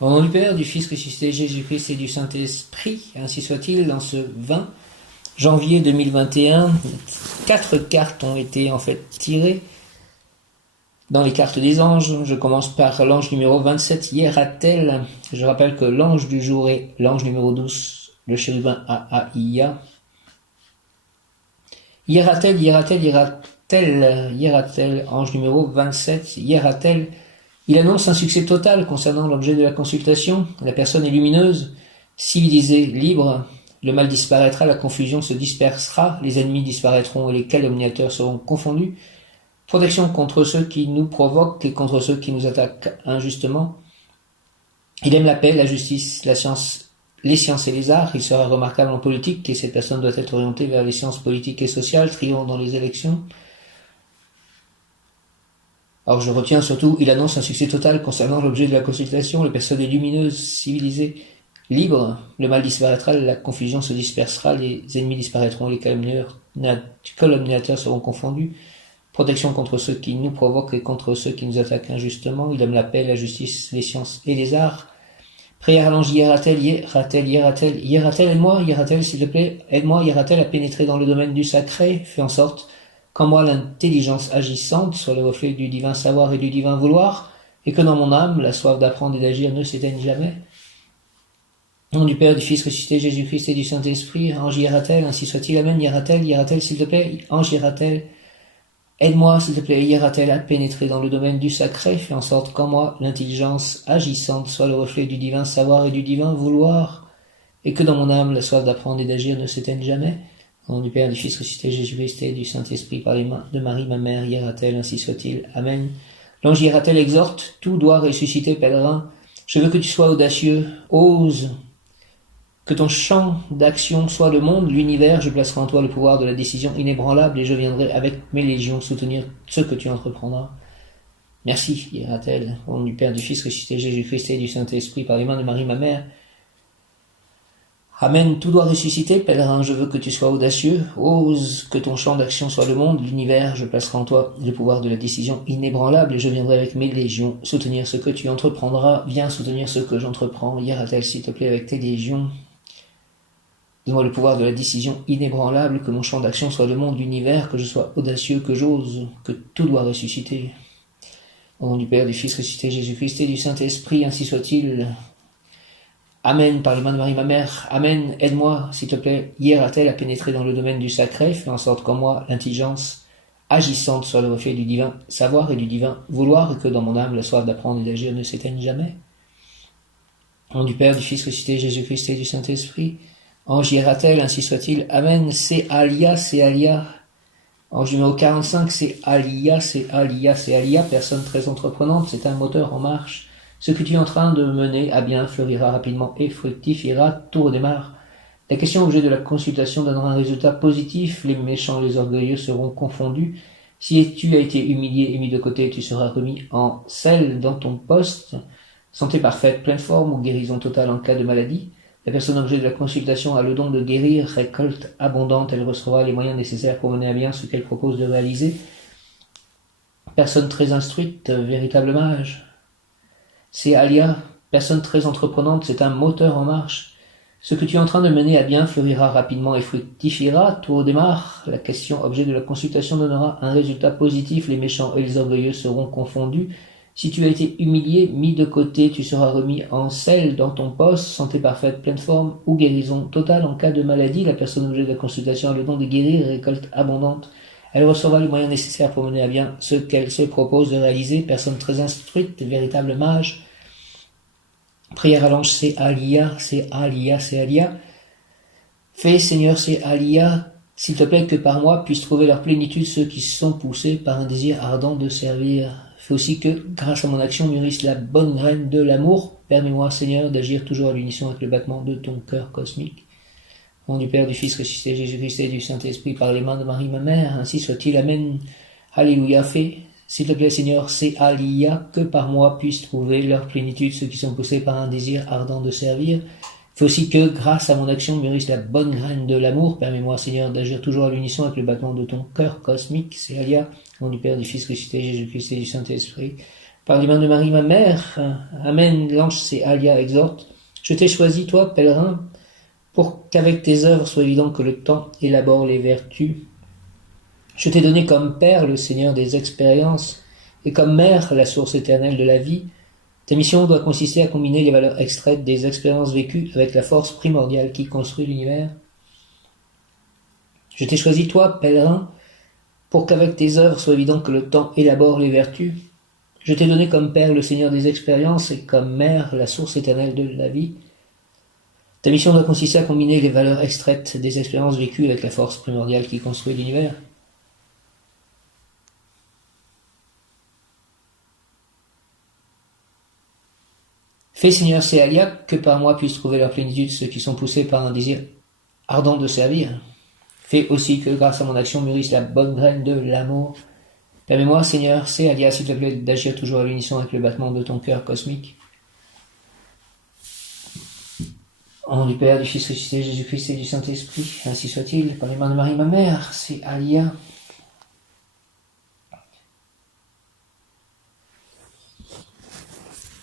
Au nom du Père, du Fils ressuscité Jésus-Christ et du Saint-Esprit, ainsi soit-il, en ce 20 janvier 2021, 4 cartes ont été en fait tirées dans les cartes des anges. Je commence par l'ange numéro 27, Hieratel. Je rappelle que l'ange du jour est l'ange numéro 12, le chérubin Ahaïa. Hieratel, ange numéro 27, Hieratel. Il annonce un succès total concernant l'objet de la consultation. La personne est lumineuse, civilisée, libre. Le mal disparaîtra, la confusion se dispersera, les ennemis disparaîtront et les calomniateurs seront confondus. Protection contre ceux qui nous provoquent et contre ceux qui nous attaquent injustement. Il aime la paix, la justice, la science, les sciences et les arts. Il sera remarquable en politique et cette personne doit être orientée vers les sciences politiques et sociales, triomphe dans les élections. Alors je retiens surtout, il annonce un succès total concernant l'objet de la consultation. La personne est lumineuse, civilisée, libre. Le mal disparaîtra, la confusion se dispersera, les ennemis disparaîtront, les calomniateurs seront confondus. Protection contre ceux qui nous provoquent et contre ceux qui nous attaquent injustement. Il aime la paix, la justice, les sciences et les arts. Prière à l'ange Hieratel, aide-moi, Hieratel, s'il te plaît, aide-moi, Hieratel, à pénétrer dans le domaine du sacré. Fais en sorte qu'en moi l'intelligence agissante soit le reflet du divin savoir et du divin vouloir, et que dans mon âme, la soif d'apprendre et d'agir ne s'éteigne jamais. Au nom du Père, du Fils ressuscité, Jésus-Christ et du Saint-Esprit, ange Hieratel, ainsi soit-il, amen, Hieratel, s'il te plaît, ange Hieratel, aide-moi, s'il te plaît, Hieratel, à pénétrer dans le domaine du sacré, fais en sorte qu'en moi, l'intelligence agissante soit le reflet du divin savoir et du divin vouloir, et que dans mon âme, la soif d'apprendre et d'agir ne s'éteigne jamais. Au nom du Père, du Fils ressuscité, Jésus-Christ et du Saint-Esprit, par les mains de Marie, ma mère, Hieratel, ainsi soit-il. Amen. L'ange Hieratel exhorte, tout doit ressusciter, pèlerin. Je veux que tu sois audacieux, ose, que ton champ d'action soit le monde, l'univers. Je placerai en toi le pouvoir de la décision inébranlable et je viendrai avec mes légions soutenir ce que tu entreprendras. Merci, Hieratel. Au nom du Père, du Fils ressuscité, Jésus-Christ et du Saint-Esprit, par les mains de Marie, ma mère. Amen, tout doit ressusciter, pèlerin, je veux que tu sois audacieux, ose que ton champ d'action soit le monde, l'univers, je placerai en toi le pouvoir de la décision inébranlable et je viendrai avec mes légions soutenir ce que tu entreprendras, viens soutenir ce que j'entreprends, Hieratel, s'il te plaît, avec tes légions. Donne-moi le pouvoir de la décision inébranlable, que mon champ d'action soit le monde, l'univers, que je sois audacieux, que j'ose, que tout doit ressusciter. Au nom du Père, du Fils ressuscité, Jésus-Christ et du Saint-Esprit, ainsi soit-il. Amen, par les mains de Marie, ma mère. Amen, aide-moi, s'il te plaît, Hieratel, à pénétrer dans le domaine du sacré, fais en sorte qu'en moi, l'intelligence agissante soit le reflet du divin savoir et du divin vouloir, et que dans mon âme, la soif d'apprendre et d'agir ne s'éteigne jamais. Au nom du Père, du Fils ressuscité, Jésus-Christ et du Saint-Esprit. Ange Hieratel, ainsi soit-il. Amen, c'est Alia. Ange numéro 45, c'est Alia. Personne très entreprenante, c'est un moteur en marche. Ce que tu es en train de mener à bien fleurira rapidement et fructifiera, tout redémarre. La question objet de la consultation donnera un résultat positif, les méchants et les orgueilleux seront confondus. Si tu as été humilié et mis de côté, tu seras remis en selle dans ton poste. Santé parfaite, pleine forme ou guérison totale en cas de maladie. La personne objet de la consultation a le don de guérir, récolte abondante, elle recevra les moyens nécessaires pour mener à bien ce qu'elle propose de réaliser. Personne très instruite, véritable mage. C'est Alia, personne très entreprenante, c'est un moteur en marche. Ce que tu es en train de mener à bien fleurira rapidement et fructifiera, tout redémarre. La question objet de la consultation donnera un résultat positif, les méchants et les orgueilleux seront confondus. Si tu as été humilié, mis de côté, tu seras remis en selle dans ton poste, santé parfaite, pleine forme ou guérison totale en cas de maladie. La personne objet de la consultation a le don de guérir, récolte abondante. Elle recevra les moyens nécessaires pour mener à bien ce qu'elle se propose de réaliser. Personne très instruite, véritable mage. Prière à l'ange, c'est Alia. Fais, Seigneur, c'est Alia. S'il te plaît, que par moi puissent trouver leur plénitude ceux qui sont poussés par un désir ardent de servir. Fais aussi que, grâce à mon action, mûrisse la bonne graine de l'amour. Permets-moi, Seigneur, d'agir toujours à l'unisson avec le battement de ton cœur cosmique. Au nom du Père, du Fils ressuscité, Jésus-Christ et du Saint-Esprit, par les mains de Marie, ma mère, ainsi soit-il. Amen. Alléluia. Fais, s'il te plaît, Seigneur, c'est Alia, que par moi puissent trouver leur plénitude ceux qui sont poussés par un désir ardent de servir. Fais aussi que, grâce à mon action, mûrisse la bonne graine de l'amour. Permets-moi, Seigneur, d'agir toujours à l'unisson avec le battement de ton cœur cosmique. C'est Alia, au nom du Père, du Fils ressuscité, Jésus-Christ et du Saint-Esprit. Par les mains de Marie, ma mère. Amen. L'ange, c'est Alia, exhorte. Je t'ai choisi, toi, pèlerin, pour qu'avec tes œuvres soit évident que le temps élabore les vertus. Je t'ai donné comme père le Seigneur des expériences, et comme mère la source éternelle de la vie. Ta mission doit consister à combiner les valeurs extraites des expériences vécues avec la force primordiale qui construit l'univers. Je t'ai choisi, toi, pèlerin, pour qu'avec tes œuvres soit évident que le temps élabore les vertus. Je t'ai donné comme père le Seigneur des expériences et comme mère la source éternelle de la vie. Ta mission doit consister à combiner les valeurs extraites des expériences vécues avec la force primordiale qui construit l'univers. Fais, Seigneur, c'est Alia, que par moi puissent trouver leur plénitude ceux qui sont poussés par un désir ardent de servir. Fais aussi que grâce à mon action mûrisse la bonne graine de l'amour. Permets-moi, Seigneur, c'est Alia, s'il te plaît, d'agir toujours à l'unisson avec le battement de ton cœur cosmique. Au nom du Père, du Fils ressuscité, Jésus-Christ et du Saint-Esprit, ainsi soit-il, par les mains de Marie, ma mère, c'est Alia.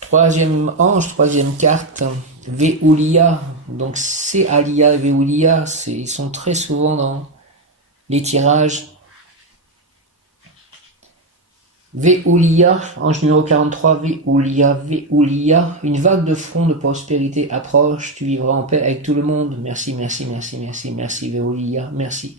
Troisième ange, troisième carte, Ve'ulia. Donc c'est Alia et Ve'ulia, ils sont très souvent dans les tirages. Ve'ulia, ange numéro 43, Ve'ulia, Ve'ulia, une vague de front de prospérité approche, tu vivras en paix avec tout le monde. Merci, merci, merci, merci, merci, Ve'ulia, merci.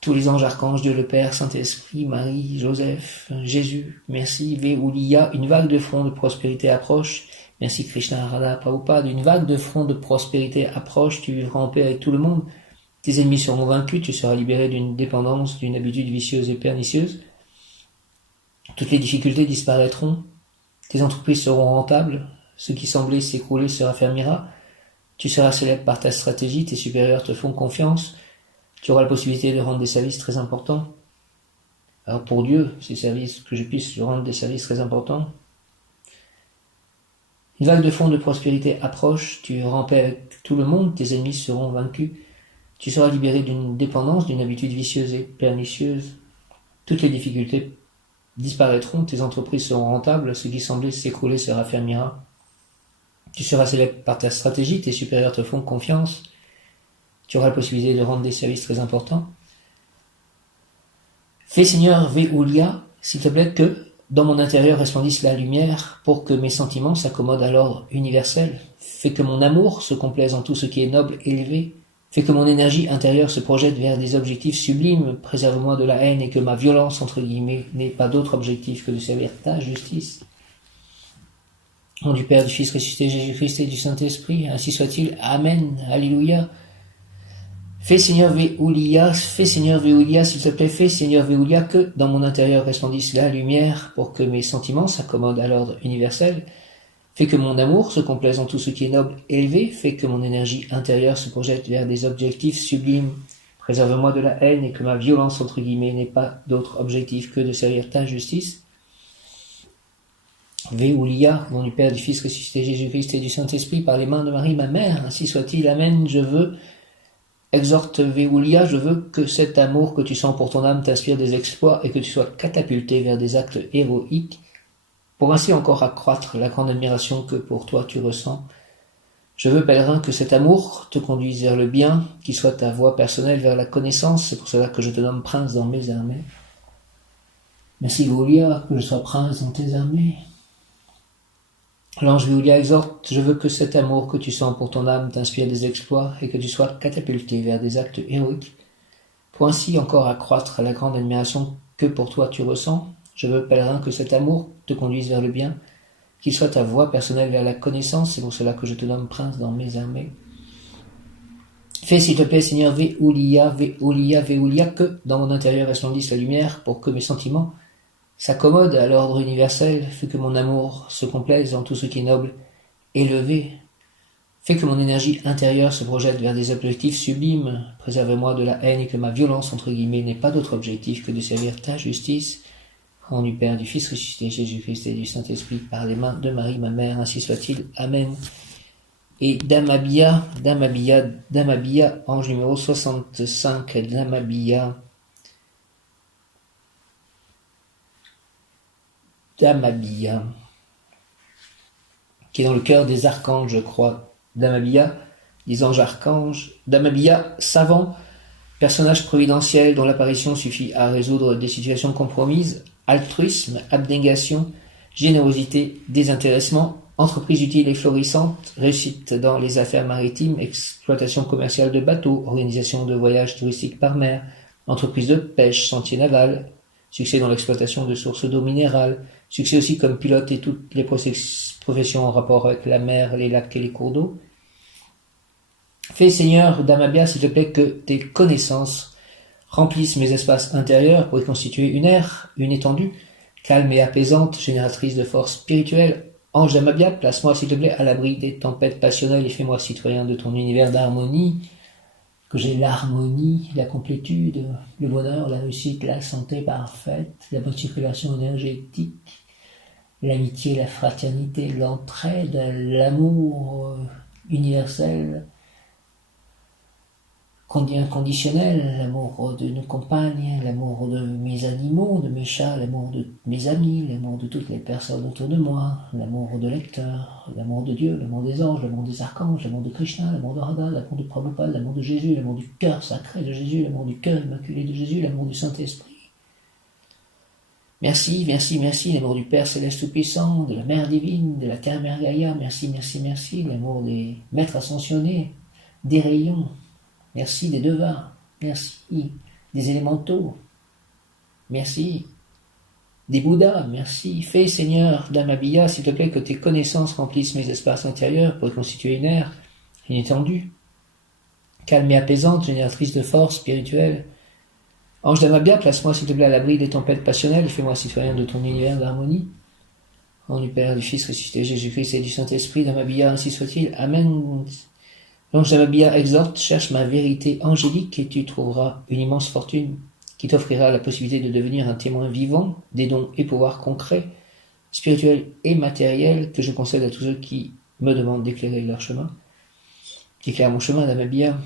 Tous les anges, archanges, Dieu le Père, Saint-Esprit, Marie, Joseph, Jésus, merci, Ve'ulia, une vague de front de prospérité approche. Merci Krishna, Radha, Prabhupada, une vague de front de prospérité approche, tu vivras en paix avec tout le monde. Tes ennemis seront vaincus, tu seras libéré d'une dépendance, d'une habitude vicieuse et pernicieuse. Toutes les difficultés disparaîtront, tes entreprises seront rentables, ce qui semblait s'écrouler se raffermira, tu seras célèbre par ta stratégie, tes supérieurs te font confiance, tu auras la possibilité de rendre des services très importants. Alors pour Dieu, ces services, que je puisse rendre des services très importants. Une vague de fonds de prospérité approche, tu vivras en paix avec tout le monde, tes ennemis seront vaincus, tu seras libéré d'une dépendance, d'une habitude vicieuse et pernicieuse. Toutes les difficultés disparaîtront, tes entreprises seront rentables, ce qui semblait s'écrouler se raffermira. Tu seras célèbre par ta stratégie, tes supérieurs te font confiance, tu auras la possibilité de rendre des services très importants. Fais, Seigneur, Ve'ulia, s'il te plaît, que dans mon intérieur resplendisse la lumière, pour que mes sentiments s'accommodent à l'ordre universel. Fais que mon amour se complaise en tout ce qui est noble et élevé. Fais que mon énergie intérieure se projette vers des objectifs sublimes. Préserve-moi de la haine et que ma violence, entre guillemets, n'ait pas d'autre objectif que de servir ta justice. Au nom du Père, du Fils ressuscité, Jésus-Christ et du Saint-Esprit, ainsi soit-il. Amen. Alléluia. Fais, Seigneur, Ve'ulia, s'il te plaît, fais, Seigneur, Ve'ulia, que dans mon intérieur resplendisse la lumière, pour que mes sentiments s'accommodent à l'ordre universel. Fais que mon amour se complaise en tout ce qui est noble et élevé. Fais que mon énergie intérieure se projette vers des objectifs sublimes. Préserve-moi de la haine et que ma violence, entre guillemets, n'ait pas d'autre objectif que de servir ta justice. Ve'ulia, au nom du Père, du Fils ressuscité, Jésus-Christ et du Saint-Esprit, par les mains de Marie, ma mère, ainsi soit-il. Amen. Exhorte Ve'ulia, je veux que cet amour que tu sens pour ton âme t'inspire des exploits et que tu sois catapulté vers des actes héroïques, pour ainsi encore accroître la grande admiration que pour toi tu ressens. Je veux, pèlerin, que cet amour te conduise vers le bien, qui soit ta voie personnelle vers la connaissance, c'est pour cela que je te nomme prince dans mes armées. Merci Ve'ulia, que je sois prince dans tes armées. L'ange Ve'ulia exhorte, je veux que cet amour que tu sens pour ton âme t'inspire des exploits et que tu sois catapulté vers des actes héroïques, pour ainsi encore accroître la grande admiration que pour toi tu ressens. Je veux, pèlerin, que cet amour te conduise vers le bien, qu'il soit ta voie personnelle vers la connaissance, c'est pour cela que je te nomme prince dans mes armées. Fais, s'il te plaît, Seigneur, Ve'ulia, que dans mon intérieur resplendisse la lumière, pour que mes sentiments s'accommodent à l'ordre universel. Fais que mon amour se complaise en tout ce qui est noble, élevé. Fais que mon énergie intérieure se projette vers des objectifs sublimes. Préserve-moi de la haine et que ma violence, entre guillemets, n'ait pas d'autre objectif que de servir ta justice. Au nom du Père, du Fils ressuscité, Jésus-Christ et du Saint-Esprit, par les mains de Marie, ma mère, ainsi soit-il. Amen. Et Damabia, ange numéro 65, Damabia. Damabhya, qui est dans le cœur des archanges, je crois. Damabhya, les anges archanges. Damabhya, savant, personnage providentiel dont l'apparition suffit à résoudre des situations compromises, altruisme, abnégation, générosité, désintéressement, entreprise utile et florissante, réussite dans les affaires maritimes, exploitation commerciale de bateaux, organisation de voyages touristiques par mer, entreprise de pêche, sentier naval, succès dans l'exploitation de sources d'eau minérale, succès aussi comme pilote et toutes les professions en rapport avec la mer, les lacs et les cours d'eau. Fais, Seigneur Damabhya, s'il te plaît, que tes connaissances remplissent mes espaces intérieurs pour y constituer une ère, une étendue, calme et apaisante, génératrice de force spirituelle. Ange Damabhya, place-moi, s'il te plaît, à l'abri des tempêtes passionnelles et fais-moi citoyen de ton univers d'harmonie, que j'ai l'harmonie, la complétude, le bonheur, la réussite, la santé parfaite, la bonne circulation énergétique, l'amitié, la fraternité, l'entraide, l'amour universel, inconditionnel, l'amour de nos compagnes, l'amour de mes animaux, de mes chats, l'amour de mes amis, l'amour de toutes les personnes autour de moi, l'amour de lecteurs, l'amour de Dieu, l'amour des anges, l'amour des archanges, l'amour de Krishna, l'amour de Radha, l'amour de Prabhupada, l'amour de Jésus, l'amour du cœur sacré de Jésus, l'amour du cœur immaculé de Jésus, l'amour du Saint-Esprit. Merci, merci, merci, l'amour du Père Céleste Tout-Puissant, de la Mère Divine, de la Terre Mère Gaïa, merci, merci, merci, l'amour des Maîtres Ascensionnés, des rayons, merci des devins, merci des élémentaux, merci des Bouddhas, merci. Fais, Seigneur Damabhya, s'il te plaît, que tes connaissances remplissent mes espaces intérieurs pour y constituer une ère, une étendue, calme et apaisante, génératrice de force spirituelle. Ange Damabhya, place-moi, s'il te plaît, à l'abri des tempêtes passionnelles, fais-moi citoyen de ton univers d'harmonie. Au nom du Père, du Fils ressuscité Jésus-Christ et du Saint-Esprit, Damabhya, ainsi soit-il. Amen. L'ange Damabhya exhorte, cherche ma vérité angélique et tu trouveras une immense fortune qui t'offrira la possibilité de devenir un témoin vivant des dons et pouvoirs concrets, spirituels et matériels que je concède à tous ceux qui me demandent d'éclairer leur chemin. Éclaire mon chemin, Damabhya.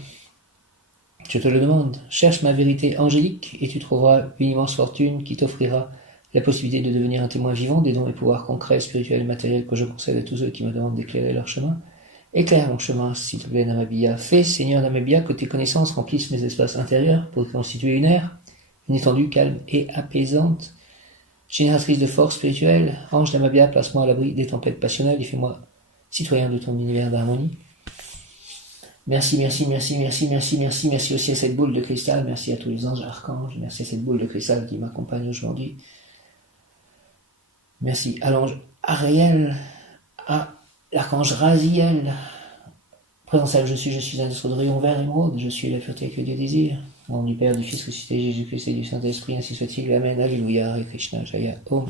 Je te le demande, cherche ma vérité angélique et tu trouveras une immense fortune qui t'offrira la possibilité de devenir un témoin vivant des dons et pouvoirs concrets, spirituels et matériels que je concède à tous ceux qui me demandent d'éclairer leur chemin. Éclaire mon chemin, s'il te plaît, Damabhya. Fais, Seigneur Damabhya, que tes connaissances remplissent mes espaces intérieurs pour constituer une ère, une étendue calme et apaisante, génératrice de force spirituelle. Ange Damabhya, place-moi à l'abri des tempêtes passionnelles et fais-moi citoyen de ton univers d'harmonie. Merci, merci, merci, merci, merci, merci, merci aussi à cette boule de cristal, merci à tous les anges archanges, merci à cette boule de cristal qui m'accompagne aujourd'hui. Merci à l'ange Ariel, à l'archange Raziel. Présentiel, je suis un être de rayon vert émeraude, je suis la pureté que Dieu désire. Au nom du Père, du Fils ressuscité Jésus-Christ et du Saint-Esprit, ainsi soit-il. Amen, Alléluia, et Krishna Jaya, Om.